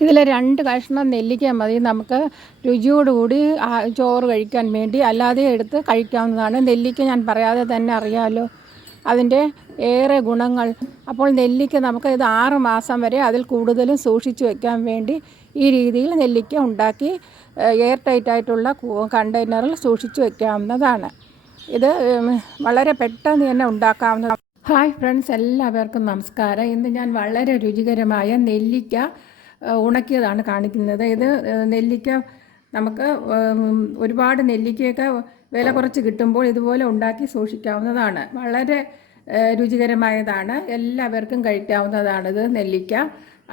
ഇതിൽ 2 കഷ്ണം നെല്ലിക്ക മതി നമുക്ക് രുചിയോടുകൂടി ചോറ് കഴിക്കാൻ വേണ്ടി. അല്ലാതെ എടുത്ത് കഴിക്കാവുന്നതാണ്. നെല്ലിക്ക ഞാൻ പറയാതെ തന്നെ അറിയാമല്ലോ അതിൻ്റെ ഏറെ ഗുണങ്ങൾ. അപ്പോൾ നെല്ലിക്ക നമുക്ക് ഇത് 6 മാസം വരെ അതിൽ കൂടുതലും സൂക്ഷിച്ച് വയ്ക്കാൻ വേണ്ടി ഈ രീതിയിൽ നെല്ലിക്ക ഉണ്ടാക്കി എയർ ടൈറ്റായിട്ടുള്ള കണ്ടെയ്നറിൽ സൂക്ഷിച്ച് വയ്ക്കാവുന്നതാണ്. ഇത് വളരെ പെട്ടെന്ന് തന്നെ ഉണ്ടാക്കാവുന്നതാണ്. ഹായ് ഫ്രണ്ട്സ്, എല്ലാവർക്കും നമസ്കാരം. ഇന്ന് ഞാൻ വളരെ രുചികരമായ നെല്ലിക്ക ഉണക്കിയതാണ് കാണിക്കുന്നത്. ഇത് നെല്ലിക്ക നമുക്ക് ഒരുപാട് നെല്ലിക്കയൊക്കെ വില കുറച്ച് കിട്ടുമ്പോൾ ഇതുപോലെ ഉണ്ടാക്കി സൂക്ഷിക്കാവുന്നതാണ്. വളരെ രുചികരമായതാണ്, എല്ലാവർക്കും കഴിക്കാവുന്നതാണ്. ഇത് നെല്ലിക്ക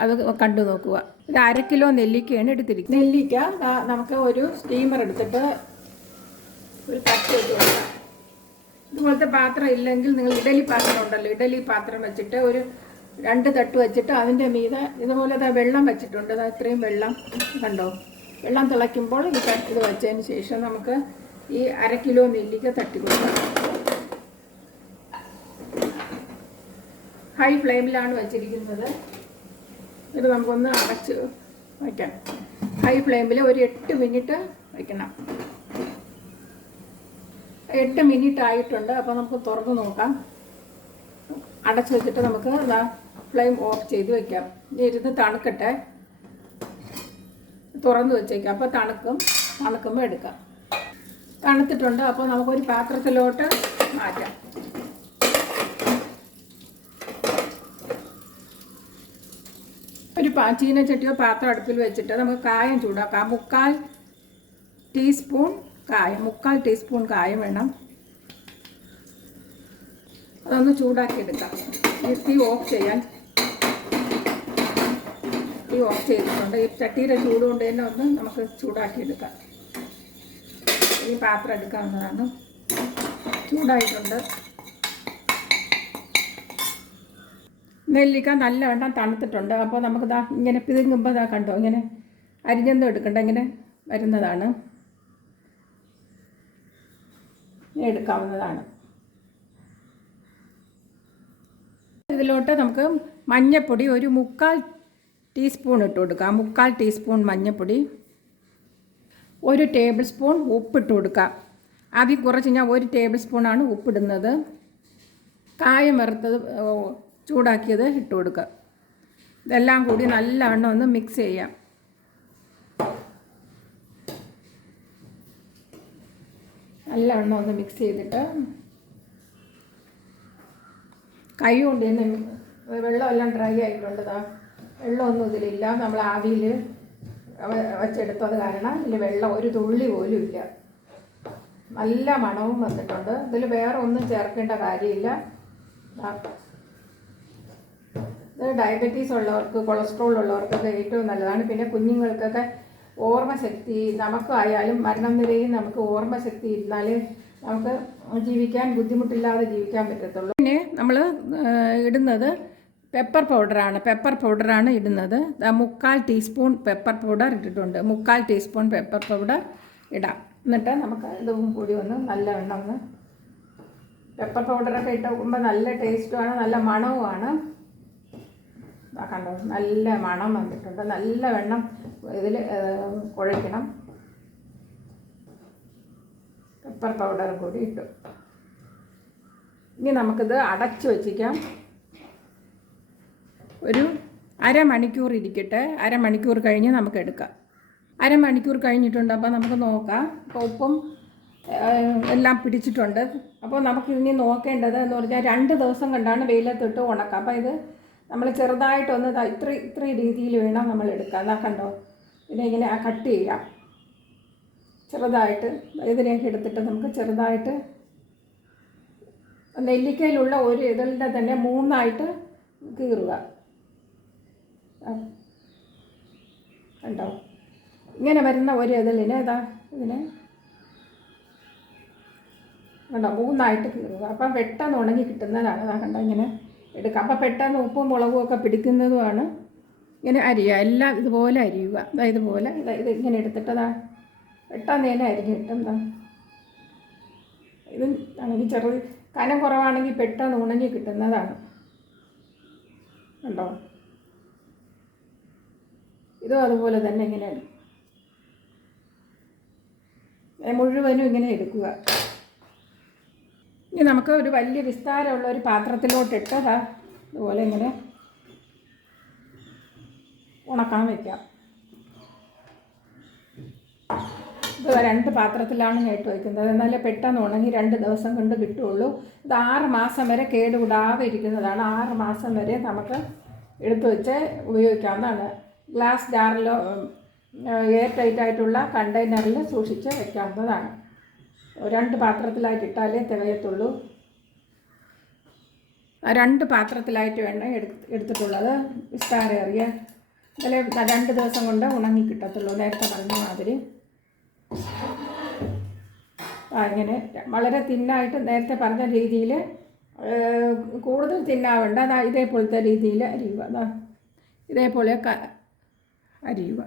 അത് കണ്ടു നോക്കുക. ഇത് 1/2 കിലോ നെല്ലിക്കയാണ് എടുത്തിരിക്കുന്നത്. നെല്ലിക്ക നമുക്ക് ഒരു സ്റ്റീമർ എടുത്തിട്ട് ഒരു കട്ട് വെച്ച് കൊടുക്കാം. ഇതുപോലത്തെ പാത്രം ഇല്ലെങ്കിൽ നിങ്ങൾ ഇഡലി പാത്രം ഉണ്ടല്ലോ, ഇഡലി പാത്രം വെച്ചിട്ട് ഒരു 2 തട്ട് വെച്ചിട്ട് അതിൻ്റെ മീതെ ഇതുപോലെ വെള്ളം വെച്ചിട്ടുണ്ട്. ഇത്രയും വെള്ളം കണ്ടോ. വെള്ളം തിളയ്ക്കുമ്പോൾ ഇത് വെച്ചതിന് ശേഷം നമുക്ക് ഈ 1/2 കിലോ നെല്ലിക്ക തട്ടി കൊടുക്കാം. ഹൈ ഫ്ലെയിമിലാണ് വെച്ചിരിക്കുന്നത്. ഇത് നമുക്കൊന്ന് അടച്ച് വയ്ക്കാം. ഹൈ ഫ്ലെയിമിൽ ഒരു 8 മിനിറ്റ് വയ്ക്കണം. 8 മിനിറ്റ് ആയിട്ടുണ്ട്. അപ്പോൾ നമുക്ക് തുറന്ന് നോക്കാം. അടച്ചു വെച്ചിട്ട് നമുക്ക് ഫ്ലെയിം ഓഫ് ചെയ്ത് വയ്ക്കാം. ഇനി ഇരുന്ന് തണുക്കട്ടെ. തുറന്ന് വെച്ചേക്കാം. അപ്പോൾ തണുക്കുമ്പോൾ എടുക്കാം. തണുത്തിട്ടുണ്ട്. അപ്പോൾ നമുക്കൊരു പാത്രത്തിലോട്ട് മാറ്റാം. ഒരു ചീനച്ചട്ടിയോ പാത്രം അടുപ്പിൽ വെച്ചിട്ട് നമുക്ക് കായം ചൂടാക്കാം. 3/4 ടീസ്പൂൺ കായം, 3/4 ടീസ്പൂൺ കായം വേണം. അതൊന്ന് ചൂടാക്കിയെടുക്കാം. തീ ഓഫ് ചെയ്തിട്ടുണ്ട്. ഈ ചട്ടിയുടെ ചൂട് കൊണ്ട് തന്നെ ഒന്ന് നമുക്ക് ചൂടാക്കിയെടുക്കാം. ഈ പാത്രം എടുക്കാവുന്നതാണ്. ചൂടായിട്ടുണ്ട്. നെല്ലിക്ക നല്ലവണ്ണം തണുത്തിട്ടുണ്ട്. അപ്പോൾ നമുക്ക് ഇങ്ങനെ പിതുങ്ങുമ്പോൾ കണ്ടോ, ഇങ്ങനെ അരിഞ്ഞൊന്നും എടുക്കണ്ട, ഇങ്ങനെ വരുന്നതാണ്. എടുക്കാവുന്നതാണ്. ഇതിലോട്ട് നമുക്ക് മഞ്ഞൾപ്പൊടി ഒരു 3/4 ടീസ്പൂൺ ഇട്ട് കൊടുക്കാം. 3/4 ടീസ്പൂൺ മഞ്ഞൾപ്പൊടി, 1 ടേബിൾ സ്പൂൺ ഉപ്പിട്ട് കൊടുക്കാം. ആദ്യം കുറച്ച് ഞാൻ 1 ടേബിൾ സ്പൂണാണ് ഉപ്പിടുന്നത്. കായം വറുത്തത് ചൂടാക്കിയത് ഇട്ട് കൊടുക്കുക. ഇതെല്ലാം കൂടി നല്ലവണ്ണം ഒന്ന് മിക്സ് ചെയ്യാം. നല്ലവണ്ണം ഒന്ന് മിക്സ് ചെയ്തിട്ട് കൈ കൊണ്ട് തന്നെ വെള്ളമെല്ലാം ഡ്രൈ ആയിട്ടുണ്ട്. വെള്ളമൊന്നും ഇതിലില്ല. നമ്മൾ ആവിയിൽ വെച്ചെടുത്തത് കാരണം ഇതിൽ വെള്ളം ഒരു തുള്ളി പോലും ഇല്ല. നല്ല മണവും വന്നിട്ടുണ്ട്. ഇതിൽ വേറെ ഒന്നും ചേർക്കേണ്ട കാര്യമില്ല. ഇത് ഡയബറ്റീസ് ഉള്ളവർക്ക്, കൊളസ്ട്രോൾ ഉള്ളവർക്കൊക്കെ ഏറ്റവും നല്ലതാണ്. പിന്നെ കുഞ്ഞുങ്ങൾക്കൊക്കെ ഓർമ്മശക്തി, നമുക്കായാലും മരണം വരെയും നമുക്ക് ഓർമ്മശക്തി ഇരുന്നാലേ നമുക്ക് ജീവിക്കാൻ ബുദ്ധിമുട്ടില്ലാതെ ജീവിക്കാൻ പറ്റത്തുള്ളൂ. പിന്നെ നമ്മൾ ഇടുന്നത് പെപ്പർ പൗഡറാണ് ഇടുന്നത്. 3/4 ടീസ്പൂൺ പെപ്പർ പൗഡർ ഇട്ടിട്ടുണ്ട്. 3/4 ടീസ്പൂൺ പെപ്പർ പൗഡർ ഇടാം. എന്നിട്ട് നമുക്ക് ഇതും കൂടി ഒന്ന് നല്ലവണ്ണം ഒന്ന്, പെപ്പർ പൗഡറൊക്കെ ഇട്ട് നോക്കുമ്പോൾ നല്ല ടേസ്റ്റുമാണ്, നല്ല മണവുമാണ്. കണ്ടോ, നല്ല മണം വന്നിട്ടുണ്ട്. നല്ല വെണ്ണം ഇതിൽ കുഴയ്ക്കണം. പെപ്പർ പൗഡർ കൂടി ഇട്ടു. ഇനി നമുക്കിത് അടച്ചു വച്ചിക്കാം. ഒരു 1/2 മണിക്കൂർ ഇരിക്കട്ടെ. 1/2 മണിക്കൂർ കഴിഞ്ഞ് നമുക്ക് എടുക്കാം. 1/2 മണിക്കൂർ കഴിഞ്ഞിട്ടുണ്ട്. അപ്പോൾ നമുക്ക് നോക്കാം. അപ്പോൾ ഉപ്പും എല്ലാം പിടിച്ചിട്ടുണ്ട്. അപ്പോൾ നമുക്ക് ഇനി നോക്കേണ്ടത് എന്ന് പറഞ്ഞാൽ 2 ദിവസം കണ്ടാണ് വെയിലത്തിട്ട് ഉണക്കാം. അപ്പോൾ ഇത് നമ്മൾ ചെറുതായിട്ടൊന്ന് ഇത്ര രീതിയിൽ വേണം നമ്മൾ എടുക്കാൻ. കണ്ടോ, പിന്നെ ഇങ്ങനെ കട്ട് ചെയ്യാം ചെറുതായിട്ട്. ഇതിലേക്ക് എടുത്തിട്ട് നമുക്ക് ചെറുതായിട്ട് നെല്ലിക്കയിലുള്ള ഒരു ഇതിൻ്റെ തന്നെ 3ആയിട്ട് കീറുക. കണ്ടോ, ഇങ്ങനെ വരുന്ന ഒരു ഇതിലിനെ ഇതിനെ കണ്ടോ 3ആയിട്ട് കീറുക. അപ്പം പെട്ടെന്ന് ഉണങ്ങി കിട്ടുന്നതാണ്. കണ്ടോ, ഇങ്ങനെ എടുക്കാം. അപ്പം പെട്ടെന്ന് ഉപ്പും മുളകും ഒക്കെ പിടിക്കുന്നതുമാണ്. ഇങ്ങനെ അരിയുക, എല്ലാം ഇതുപോലെ അരിയുക. ഇതുപോലെ ഇത് ഇങ്ങനെ എടുത്തിട്ട് പെട്ടെന്ന് തന്നെ അരിഞ്ഞ് കിട്ടും. ഇത് ആണെങ്കിൽ ചെറുത് കനം കുറവാണെങ്കിൽ പെട്ടെന്ന് ഉണങ്ങി കിട്ടുന്നതാണ്. കണ്ടോ, ഇതും അതുപോലെ തന്നെ ഇങ്ങനെ മുഴുവനും ഇങ്ങനെ എടുക്കുക. ഇനി നമുക്ക് ഒരു വലിയ വിസ്താരമുള്ള ഒരു പാത്രത്തിലോട്ടിട്ട് ഇതുപോലെ ഇങ്ങനെ ഉണക്കാൻ വയ്ക്കാം. ഇത് 2 പാത്രത്തിലാണ് ഞാൻ ഇട്ട് വയ്ക്കുന്നത്. എന്നാലേ പെട്ടെന്ന് ഉണങ്ങി 2 ദിവസം കൊണ്ട് കിട്ടുകയുള്ളൂ. ഇത് 6 മാസം വരെ കേടുകൂടാതെ ഇരിക്കുന്നതാണ്. 6 മാസം വരെ നമുക്ക് എടുത്തു വെച്ച് ഉപയോഗിക്കാവുന്നതാണ്. ഗ്ലാസ് ജാറിലോ എയർ ടൈറ്റായിട്ടുള്ള കണ്ടെയ്നറിൽ സൂക്ഷിച്ച് വയ്ക്കാവുന്നതാണ്. 2 പാത്രത്തിലായിട്ട് ഇട്ടാലേ തികയത്തുള്ളൂ. 2 പാത്രത്തിലായിട്ട് വേണം എടുത്തിട്ടുള്ളത്. വിസ്താരേറിയ അതിൽ 2 ദിവസം കൊണ്ട് ഉണങ്ങി കിട്ടത്തുള്ളൂ. നേരത്തെ പറഞ്ഞ മാതിരി ഇങ്ങനെ വളരെ തിന്നായിട്ട് നേരത്തെ പറഞ്ഞ രീതിയിൽ കൂടുതൽ തിന്നാവേണ്ട. ഇതേപോലത്തെ രീതിയിൽ അരിയുക. ഇതേപോലെ അരിയുക.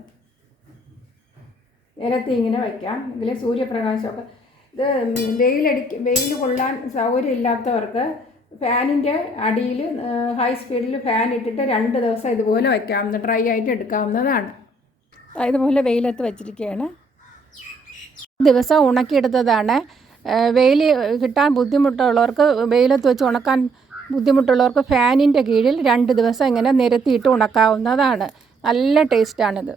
നിരത്തി ഇങ്ങനെ വയ്ക്കാം. എങ്കിൽ സൂര്യപ്രകാശമൊക്കെ ഇത് വെയിൽ കൊള്ളാൻ സൗകര്യമില്ലാത്തവർക്ക് ഫാനിൻ്റെ അടിയിൽ ഹൈ സ്പീഡിൽ ഫാൻ ഇട്ടിട്ട് 2 ദിവസം ഇതുപോലെ വയ്ക്കാവുന്ന ഡ്രൈ ആയിട്ട് എടുക്കാവുന്നതാണ്. ഇതുപോലെ വെയിലത്ത് വച്ചിരിക്കുകയാണ്. ദിവസം ഉണക്കിയെടുത്തതാണ്. വെയിൽ കിട്ടാൻ ബുദ്ധിമുട്ടുള്ളവർക്ക്, വെയിലത്ത് വെച്ച് ഉണക്കാൻ ബുദ്ധിമുട്ടുള്ളവർക്ക് ഫാനിൻ്റെ കീഴിൽ 2 ദിവസം ഇങ്ങനെ നിരത്തിയിട്ട് ഉണക്കാവുന്നതാണ്. നല്ല ടേസ്റ്റാണിത്.